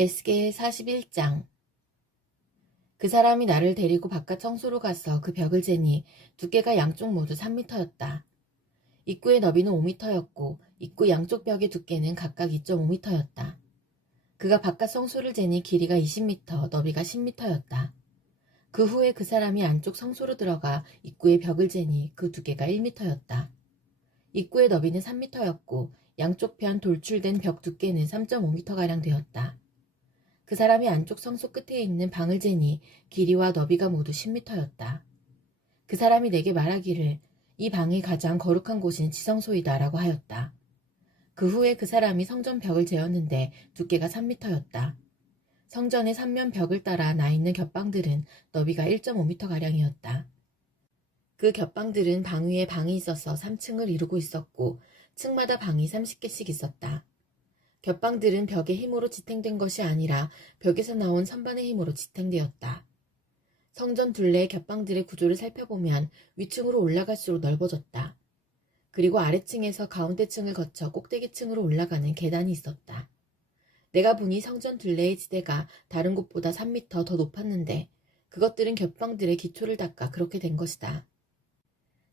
에스겔 41장. 그 사람이 나를 데리고 바깥 성소로 가서 그 벽을 재니 두께가 양쪽 모두 3미터였다. 입구의 너비는 5미터였고 입구 양쪽 벽의 두께는 각각 2.5미터였다. 그가 바깥 성소를 재니 길이가 20미터, 너비가 10미터였다. 그 후에 그 사람이 안쪽 성소로 들어가 입구의 벽을 재니 그 두께가 1미터였다. 입구의 너비는 3미터였고 양쪽 편 돌출된 벽 두께는 3.5미터가량 되었다. 그 사람이 안쪽 성소 끝에 있는 방을 재니 길이와 너비가 모두 10미터였다. 그 사람이 내게 말하기를 이 방이 가장 거룩한 곳인 지성소이다 라고 하였다. 그 후에 그 사람이 성전 벽을 재었는데 두께가 3미터였다. 성전의 3면 벽을 따라 나 있는 겹방들은 너비가 1.5미터가량이었다. 그 겹방들은 방 위에 방이 있어서 3층을 이루고 있었고 층마다 방이 30개씩 있었다. 겹방들은 벽의 힘으로 지탱된 것이 아니라 벽에서 나온 선반의 힘으로 지탱되었다. 성전 둘레의 겹방들의 구조를 살펴보면 위층으로 올라갈수록 넓어졌다. 그리고 아래층에서 가운데층을 거쳐 꼭대기층으로 올라가는 계단이 있었다. 내가 보니 성전 둘레의 지대가 다른 곳보다 3미터 더 높았는데 그것들은 겹방들의 기초를 닦아 그렇게 된 것이다.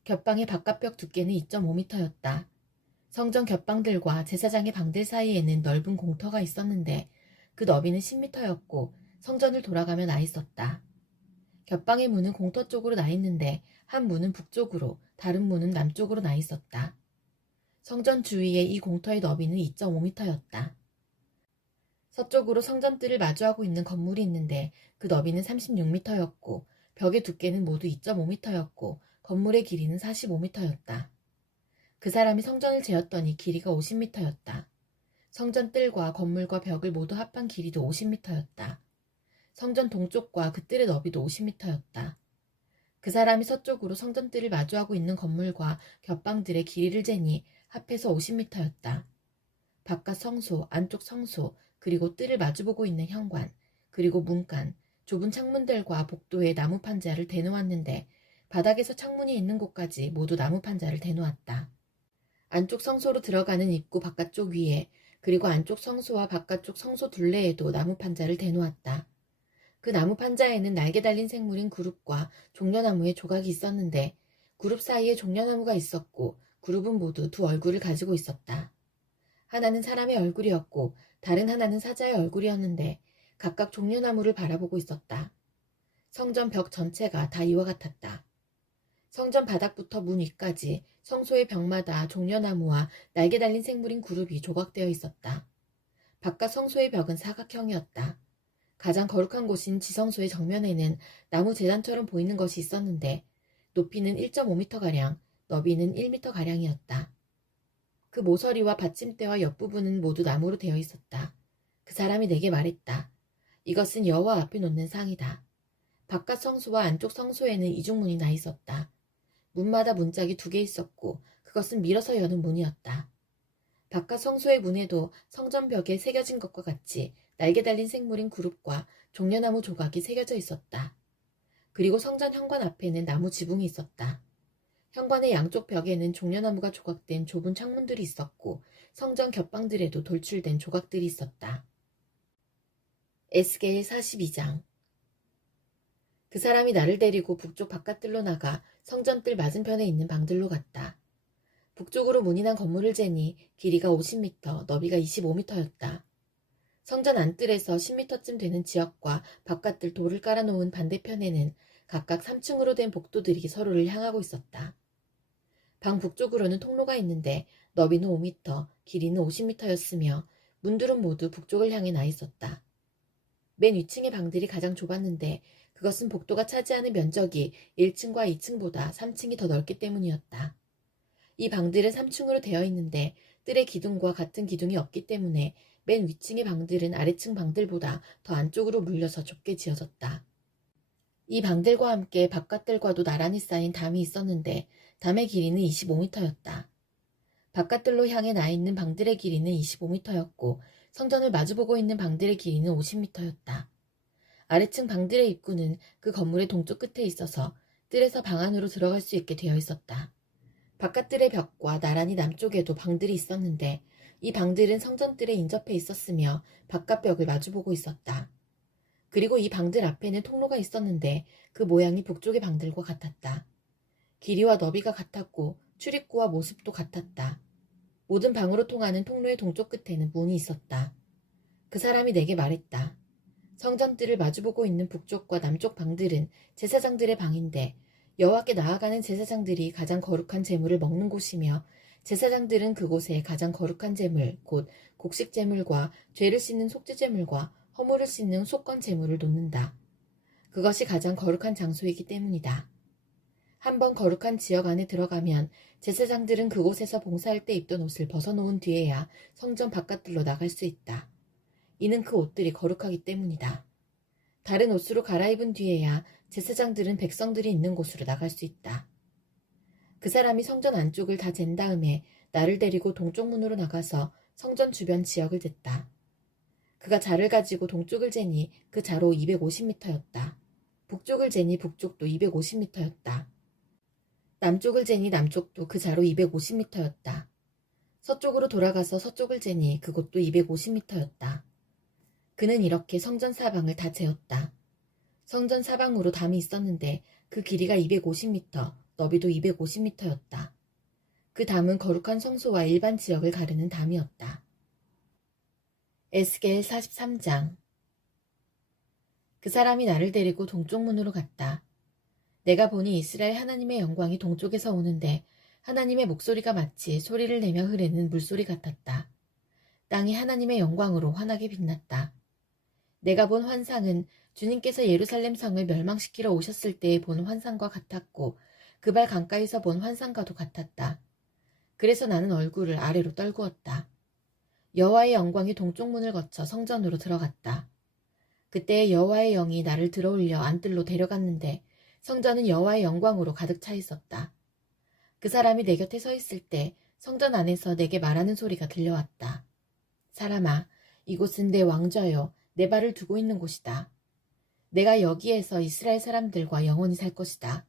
겹방의 바깥벽 두께는 2.5미터였다. 성전 겹방들과 제사장의 방들 사이에는 넓은 공터가 있었는데 그 너비는 10미터였고 성전을 돌아가며 나 있었다. 겹방의 문은 공터 쪽으로 나 있는데 한 문은 북쪽으로 다른 문은 남쪽으로 나 있었다. 성전 주위에 이 공터의 너비는 2.5미터였다. 서쪽으로 성전뜰을 마주하고 있는 건물이 있는데 그 너비는 36미터였고 벽의 두께는 모두 2.5미터였고 건물의 길이는 45미터였다. 그 사람이 성전을 재었더니 길이가 50미터였다. 성전 뜰과 건물과 벽을 모두 합한 길이도 50미터였다. 성전 동쪽과 그 뜰의 너비도 50미터였다. 그 사람이 서쪽으로 성전 뜰을 마주하고 있는 건물과 겹방들의 길이를 재니 합해서 50미터였다. 바깥 성소, 안쪽 성소, 그리고 뜰을 마주보고 있는 현관, 그리고 문간, 좁은 창문들과 복도에 나무 판자를 대놓았는데 바닥에서 창문이 있는 곳까지 모두 나무 판자를 대놓았다. 안쪽 성소로 들어가는 입구 바깥쪽 위에 그리고 안쪽 성소와 바깥쪽 성소 둘레에도 나무 판자를 대놓았다. 그 나무 판자에는 날개 달린 생물인 구룹과 종려나무의 조각이 있었는데 구룹 사이에 종려나무가 있었고 구룹은 모두 두 얼굴을 가지고 있었다. 하나는 사람의 얼굴이었고 다른 하나는 사자의 얼굴이었는데 각각 종려나무를 바라보고 있었다. 성전 벽 전체가 다 이와 같았다. 성전 바닥부터 문 위까지 성소의 벽마다 종려나무와 날개 달린 생물인 그룹이 조각되어 있었다. 바깥 성소의 벽은 사각형이었다. 가장 거룩한 곳인 지성소의 정면에는 나무 제단처럼 보이는 것이 있었는데 높이는 1.5미터가량, 너비는 1미터가량이었다. 그 모서리와 받침대와 옆부분은 모두 나무로 되어 있었다. 그 사람이 내게 말했다. 이것은 여호와 앞에 놓는 상이다. 바깥 성소와 안쪽 성소에는 이중문이 나 있었다. 문마다 문짝이 2개 있었고 그것은 밀어서 여는 문이었다. 바깥 성소의 문에도 성전 벽에 새겨진 것과 같이 날개 달린 생물인 그룹과 종려나무 조각이 새겨져 있었다. 그리고 성전 현관 앞에는 나무 지붕이 있었다. 현관의 양쪽 벽에는 종려나무가 조각된 좁은 창문들이 있었고 성전 겹방들에도 돌출된 조각들이 있었다. 에스겔 42장. 그 사람이 나를 데리고 북쪽 바깥뜰로 나가 성전뜰 맞은편에 있는 방들로 갔다. 북쪽으로 문이 난 건물을 재니 길이가 50미터, 너비가 25미터였다. 성전 안뜰에서 10미터쯤 되는 지역과 바깥뜰 돌을 깔아놓은 반대편에는 각각 3층으로 된 복도들이 서로를 향하고 있었다. 방 북쪽으로는 통로가 있는데 너비는 5미터, 길이는 50미터였으며 문들은 모두 북쪽을 향해 나 있었다. 맨 위층의 방들이 가장 좁았는데 그것은 복도가 차지하는 면적이 1층과 2층보다 3층이 더 넓기 때문이었다. 이 방들은 3층으로 되어 있는데 뜰의 기둥과 같은 기둥이 없기 때문에 맨 위층의 방들은 아래층 방들보다 더 안쪽으로 물려서 좁게 지어졌다. 이 방들과 함께 바깥뜰과도 나란히 쌓인 담이 있었는데 담의 길이는 25미터였다. 바깥뜰로 향해 나 있는 방들의 길이는 25미터였고 성전을 마주보고 있는 방들의 길이는 50미터였다. 아래층 방들의 입구는 그 건물의 동쪽 끝에 있어서 뜰에서 방 안으로 들어갈 수 있게 되어 있었다. 바깥뜰의 벽과 나란히 남쪽에도 방들이 있었는데 이 방들은 성전뜰에 인접해 있었으며 바깥 벽을 마주보고 있었다. 그리고 이 방들 앞에는 통로가 있었는데 그 모양이 북쪽의 방들과 같았다. 길이와 너비가 같았고 출입구와 모습도 같았다. 모든 방으로 통하는 통로의 동쪽 끝에는 문이 있었다. 그 사람이 내게 말했다. 성전뜰을 마주보고 있는 북쪽과 남쪽 방들은 제사장들의 방인데 여호와께 나아가는 제사장들이 가장 거룩한 제물을 먹는 곳이며 제사장들은 그곳에 가장 거룩한 제물, 곧 곡식 제물과 죄를 씻는 속죄 제물과 허물을 씻는 속건 제물을 놓는다. 그것이 가장 거룩한 장소이기 때문이다. 한번 거룩한 지역 안에 들어가면 제사장들은 그곳에서 봉사할 때 입던 옷을 벗어놓은 뒤에야 성전 바깥들로 나갈 수 있다. 이는 그 옷들이 거룩하기 때문이다. 다른 옷으로 갈아입은 뒤에야 제사장들은 백성들이 있는 곳으로 나갈 수 있다. 그 사람이 성전 안쪽을 다 잰 다음에 나를 데리고 동쪽 문으로 나가서 성전 주변 지역을 쟀다. 그가 자를 가지고 동쪽을 재니 그 자로 250m였다. 북쪽을 재니 북쪽도 250m였다. 남쪽을 재니 남쪽도 그 자로 250m였다. 서쪽으로 돌아가서 서쪽을 재니 그곳도 250m였다. 그는 이렇게 성전 사방을 다 재었다. 성전 사방으로 담이 있었는데 그 길이가 250m, 너비도 250m였다. 그 담은 거룩한 성소와 일반 지역을 가르는 담이었다. 에스겔 43장. 그 사람이 나를 데리고 동쪽 문으로 갔다. 내가 보니 이스라엘 하나님의 영광이 동쪽에서 오는데 하나님의 목소리가 마치 소리를 내며 흐르는 물소리 같았다. 땅이 하나님의 영광으로 환하게 빛났다. 내가 본 환상은 주님께서 예루살렘 성을 멸망시키러 오셨을 때에 본 환상과 같았고 그 발 강가에서 본 환상과도 같았다. 그래서 나는 얼굴을 아래로 떨구었다. 여호와의 영광이 동쪽 문을 거쳐 성전으로 들어갔다. 그때 여호와의 영이 나를 들어올려 안뜰로 데려갔는데 성전은 여호와의 영광으로 가득 차 있었다. 그 사람이 내 곁에 서 있을 때 성전 안에서 내게 말하는 소리가 들려왔다. 사람아, 이곳은 내 왕좌요, 내 발을 두고 있는 곳이다. 내가 여기에서 이스라엘 사람들과 영원히 살 것이다.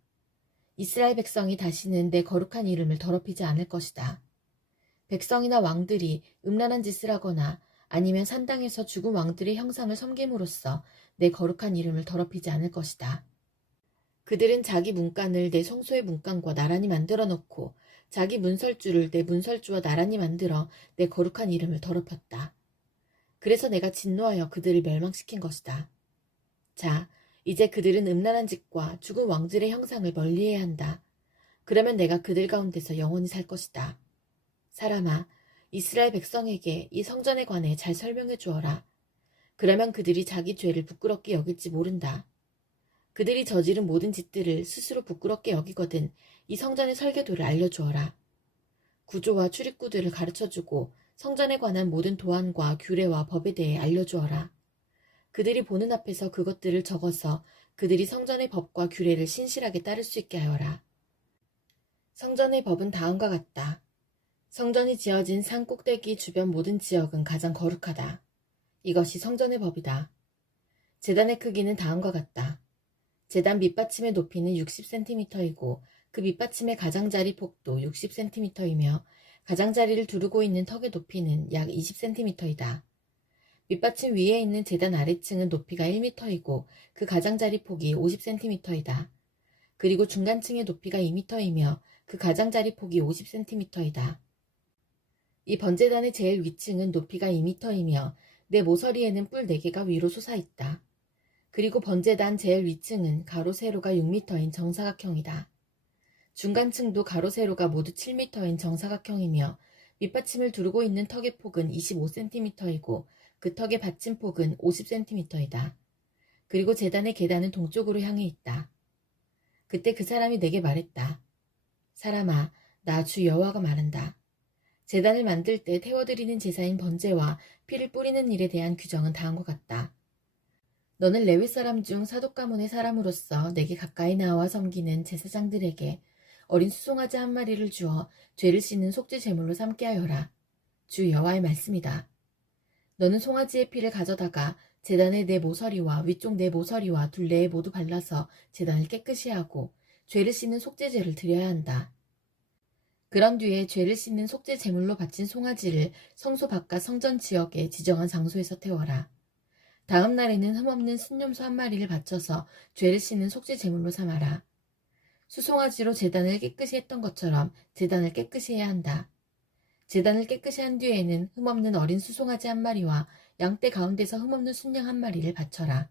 이스라엘 백성이 다시는 내 거룩한 이름을 더럽히지 않을 것이다. 백성이나 왕들이 음란한 짓을 하거나 아니면 산당에서 죽은 왕들의 형상을 섬김으로써 내 거룩한 이름을 더럽히지 않을 것이다. 그들은 자기 문간을 내 성소의 문간과 나란히 만들어 놓고 자기 문설주를 내 문설주와 나란히 만들어 내 거룩한 이름을 더럽혔다. 그래서 내가 진노하여 그들을 멸망시킨 것이다. 자, 이제 그들은 음란한 짓과 죽은 왕들의 형상을 멀리해야 한다. 그러면 내가 그들 가운데서 영원히 살 것이다. 사람아, 이스라엘 백성에게 이 성전에 관해 잘 설명해 주어라. 그러면 그들이 자기 죄를 부끄럽게 여길지 모른다. 그들이 저지른 모든 짓들을 스스로 부끄럽게 여기거든 이 성전의 설계도를 알려주어라. 구조와 출입구들을 가르쳐주고 성전에 관한 모든 도안과 규례와 법에 대해 알려주어라. 그들이 보는 앞에서 그것들을 적어서 그들이 성전의 법과 규례를 신실하게 따를 수 있게 하여라. 성전의 법은 다음과 같다. 성전이 지어진 산 꼭대기 주변 모든 지역은 가장 거룩하다. 이것이 성전의 법이다. 제단의 크기는 다음과 같다. 제단 밑받침의 높이는 60cm이고 그 밑받침의 가장자리 폭도 60cm이며 가장자리를 두르고 있는 턱의 높이는 약 20cm이다. 밑받침 위에 있는 제단 아래층은 높이가 1m이고 그 가장자리 폭이 50cm이다. 그리고 중간층의 높이가 2m이며 그 가장자리 폭이 50cm이다. 이 번제단의 제일 위층은 높이가 2m이며 내 모서리에는 뿔 4개가 위로 솟아있다. 그리고 번제단 제일 위층은 가로 세로가 6m인 정사각형이다. 중간층도 가로 세로가 모두 7m인 정사각형이며 밑받침을 두르고 있는 턱의 폭은 25cm이고 그 턱의 받침폭은 50cm이다. 그리고 제단의 계단은 동쪽으로 향해 있다. 그때 그 사람이 내게 말했다. 사람아, 나 주 여호와가 말한다. 제단을 만들 때 태워드리는 제사인 번제와 피를 뿌리는 일에 대한 규정은 다음과 같다. 너는 레위 사람 중 사독 가문의 사람으로서 내게 가까이 나와 섬기는 제사장들에게 어린 수송아지 한 마리를 주어 죄를 씻는 속죄 제물로 삼게 하여라. 주 여호와의 말씀이다. 너는 송아지의 피를 가져다가 제단의 내 모서리와 위쪽 내 모서리와 둘레에 모두 발라서 제단을 깨끗이 하고 죄를 씻는 속죄제를 드려야 한다. 그런 뒤에 죄를 씻는 속죄 제물로 바친 송아지를 성소 바깥 성전 지역에 지정한 장소에서 태워라. 다음 날에는 흠없는 순념소 한 마리를 바쳐서 죄를 씻는 속죄 제물로 삼아라. 수송아지로 제단을 깨끗이 했던 것처럼 제단을 깨끗이 해야 한다. 제단을 깨끗이 한 뒤에는 흠없는 어린 수송아지 한 마리와 양떼 가운데서 흠없는 순양 한 마리를 바쳐라.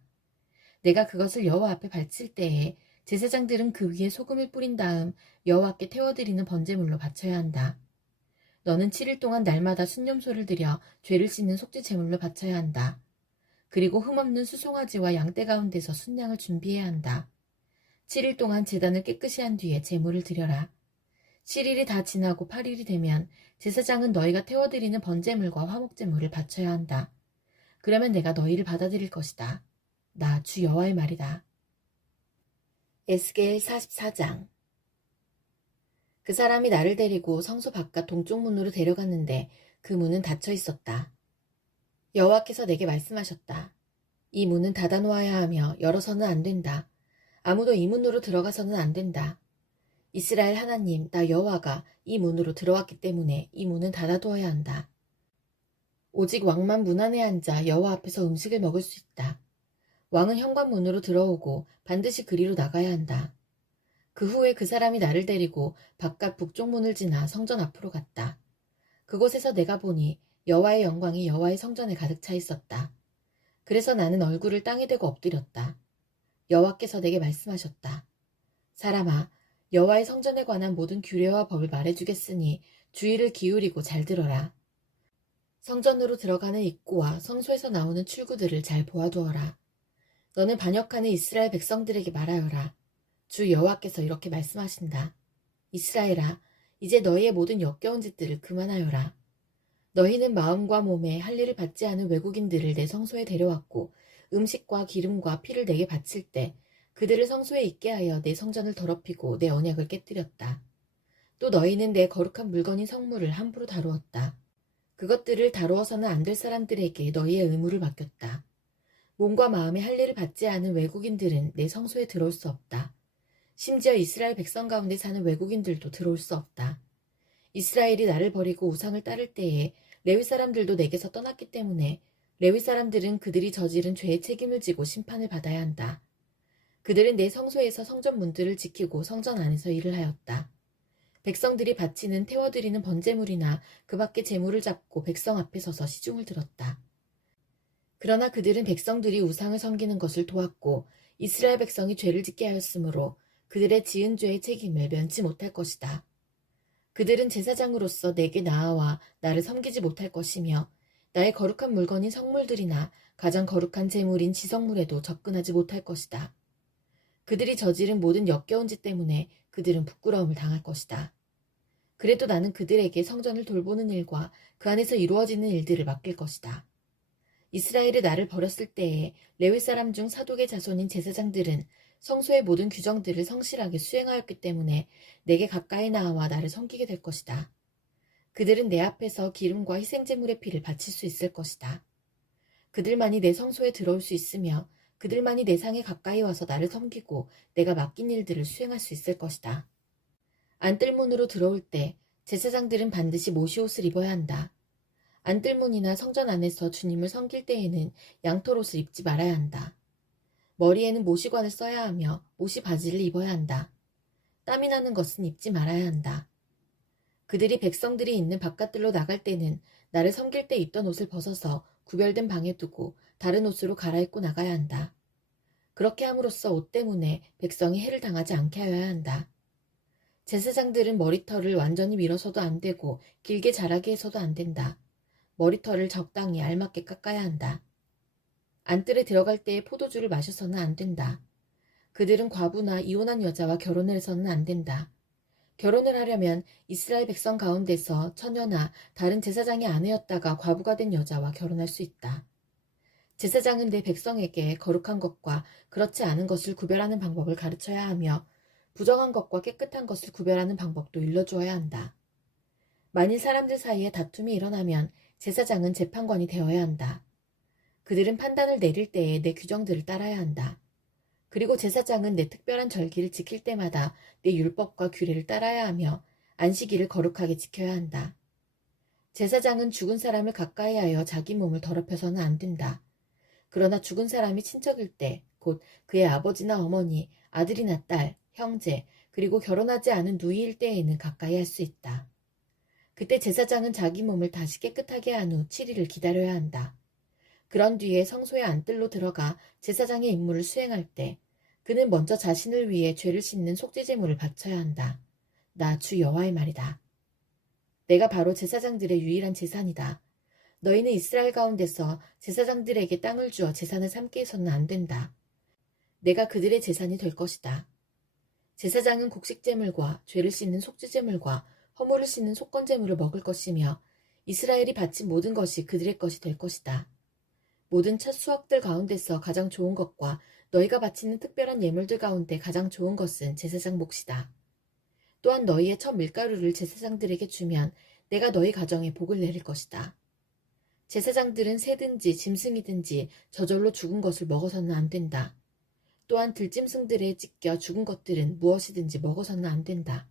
내가 그것을 여호와 앞에 바칠 때에 제사장들은 그 위에 소금을 뿌린 다음 여호와께 태워드리는 번제물로 바쳐야 한다. 너는 7일 동안 날마다 순념소를 드려 죄를 씻는 속죄 제물로 바쳐야 한다. 그리고 흠없는 수송아지와 양떼 가운데서 순양을 준비해야 한다. 7일 동안 제단을 깨끗이 한 뒤에 제물을 드려라. 7일이 다 지나고 8일이 되면 제사장은 너희가 태워드리는 번제물과 화목제물을 바쳐야 한다. 그러면 내가 너희를 받아들일 것이다. 나 주 여호와의 말이다. 에스겔 44장. 그 사람이 나를 데리고 성소 바깥 동쪽 문으로 데려갔는데 그 문은 닫혀 있었다. 여호와께서 내게 말씀하셨다. 이 문은 닫아놓아야 하며 열어서는 안 된다. 아무도 이 문으로 들어가서는 안 된다. 이스라엘 하나님 나 여호와가 이 문으로 들어왔기 때문에 이 문은 닫아두어야 한다. 오직 왕만 문 안에 앉아 여호와 앞에서 음식을 먹을 수 있다. 왕은 현관문으로 들어오고 반드시 그리로 나가야 한다. 그 후에 그 사람이 나를 데리고 바깥 북쪽 문을 지나 성전 앞으로 갔다. 그곳에서 내가 보니 여호와의 영광이 여호와의 성전에 가득 차 있었다. 그래서 나는 얼굴을 땅에 대고 엎드렸다. 여호와께서 내게 말씀하셨다. 사람아, 여호와의 성전에 관한 모든 규례와 법을 말해주겠으니 주의를 기울이고 잘 들어라. 성전으로 들어가는 입구와 성소에서 나오는 출구들을 잘 보아두어라. 너는 반역하는 이스라엘 백성들에게 말하여라. 주 여호와께서 이렇게 말씀하신다. 이스라엘아, 이제 너희의 모든 역겨운 짓들을 그만하여라. 너희는 마음과 몸에 할 일을 받지 않은 외국인들을 내 성소에 데려왔고 음식과 기름과 피를 내게 바칠 때 그들을 성소에 있게 하여 내 성전을 더럽히고 내 언약을 깨뜨렸다. 또 너희는 내 거룩한 물건인 성물을 함부로 다루었다. 그것들을 다루어서는 안 될 사람들에게 너희의 의무를 맡겼다. 몸과 마음에 할 일을 받지 않은 외국인들은 내 성소에 들어올 수 없다. 심지어 이스라엘 백성 가운데 사는 외국인들도 들어올 수 없다. 이스라엘이 나를 버리고 우상을 따를 때에 레위 사람들도 내게서 떠났기 때문에 레위 사람들은 그들이 저지른 죄의 책임을 지고 심판을 받아야 한다. 그들은 내 성소에서 성전 문들을 지키고 성전 안에서 일을 하였다. 백성들이 바치는 태워드리는 번제물이나 그 밖의 제물을 잡고 백성 앞에 서서 시중을 들었다. 그러나 그들은 백성들이 우상을 섬기는 것을 도왔고 이스라엘 백성이 죄를 짓게 하였으므로 그들의 지은 죄의 책임을 면치 못할 것이다. 그들은 제사장으로서 내게 나아와 나를 섬기지 못할 것이며 나의 거룩한 물건인 성물들이나 가장 거룩한 제물인 지성물에도 접근하지 못할 것이다. 그들이 저지른 모든 역겨운 짓 때문에 그들은 부끄러움을 당할 것이다. 그래도 나는 그들에게 성전을 돌보는 일과 그 안에서 이루어지는 일들을 맡길 것이다. 이스라엘이 나를 버렸을 때에 레위 사람 중 사독의 자손인 제사장들은 성소의 모든 규정들을 성실하게 수행하였기 때문에 내게 가까이 나와 나를 섬기게 될 것이다. 그들은 내 앞에서 기름과 희생제물의 피를 바칠 수 있을 것이다. 그들만이 내 성소에 들어올 수 있으며 그들만이 내 상에 가까이 와서 나를 섬기고 내가 맡긴 일들을 수행할 수 있을 것이다. 안뜰문으로 들어올 때 제사장들은 반드시 모시옷을 입어야 한다. 안뜰문이나 성전 안에서 주님을 섬길 때에는 양털옷을 입지 말아야 한다. 머리에는 모시관을 써야 하며 모시 바지를 입어야 한다. 땀이 나는 것은 입지 말아야 한다. 그들이 백성들이 있는 바깥들로 나갈 때는 나를 섬길 때 입던 옷을 벗어서 구별된 방에 두고 다른 옷으로 갈아입고 나가야 한다. 그렇게 함으로써 옷 때문에 백성이 해를 당하지 않게 하여야 한다. 제사장들은 머리털을 완전히 밀어서도 안 되고 길게 자라게 해서도 안 된다. 머리털을 적당히 알맞게 깎아야 한다. 안뜰에 들어갈 때에 포도주를 마셔서는 안 된다. 그들은 과부나 이혼한 여자와 결혼을 해서는 안 된다. 결혼을 하려면 이스라엘 백성 가운데서 처녀나 다른 제사장의 아내였다가 과부가 된 여자와 결혼할 수 있다. 제사장은 내 백성에게 거룩한 것과 그렇지 않은 것을 구별하는 방법을 가르쳐야 하며 부정한 것과 깨끗한 것을 구별하는 방법도 일러주어야 한다. 만일 사람들 사이에 다툼이 일어나면 제사장은 재판관이 되어야 한다. 그들은 판단을 내릴 때에 내 규정들을 따라야 한다. 그리고 제사장은 내 특별한 절기를 지킬 때마다 내 율법과 규례를 따라야 하며 안식일을 거룩하게 지켜야 한다. 제사장은 죽은 사람을 가까이 하여 자기 몸을 더럽혀서는 안 된다. 그러나 죽은 사람이 친척일 때, 곧 그의 아버지나 어머니, 아들이나 딸, 형제, 그리고 결혼하지 않은 누이일 때에는 가까이 할 수 있다. 그때 제사장은 자기 몸을 다시 깨끗하게 한 후 7일을 기다려야 한다. 그런 뒤에 성소의 안뜰로 들어가 제사장의 임무를 수행할 때 그는 먼저 자신을 위해 죄를 씻는 속죄제물을 바쳐야 한다. 나 주 여호와의 말이다. 내가 바로 제사장들의 유일한 제산이다. 너희는 이스라엘 가운데서 제사장들에게 땅을 주어 제산을 삼게 해서는 안 된다. 내가 그들의 제산이 될 것이다. 제사장은 곡식제물과 죄를 씻는 속죄제물과 허물을 씻는 속건제물을 먹을 것이며 이스라엘이 바친 모든 것이 그들의 것이 될 것이다. 모든 첫 수확들 가운데서 가장 좋은 것과 너희가 바치는 특별한 예물들 가운데 가장 좋은 것은 제사장 몫이다. 또한 너희의 첫 밀가루를 제사장들에게 주면 내가 너희 가정에 복을 내릴 것이다. 제사장들은 새든지 짐승이든지 저절로 죽은 것을 먹어서는 안 된다. 또한 들짐승들에 찢겨 죽은 것들은 무엇이든지 먹어서는 안 된다.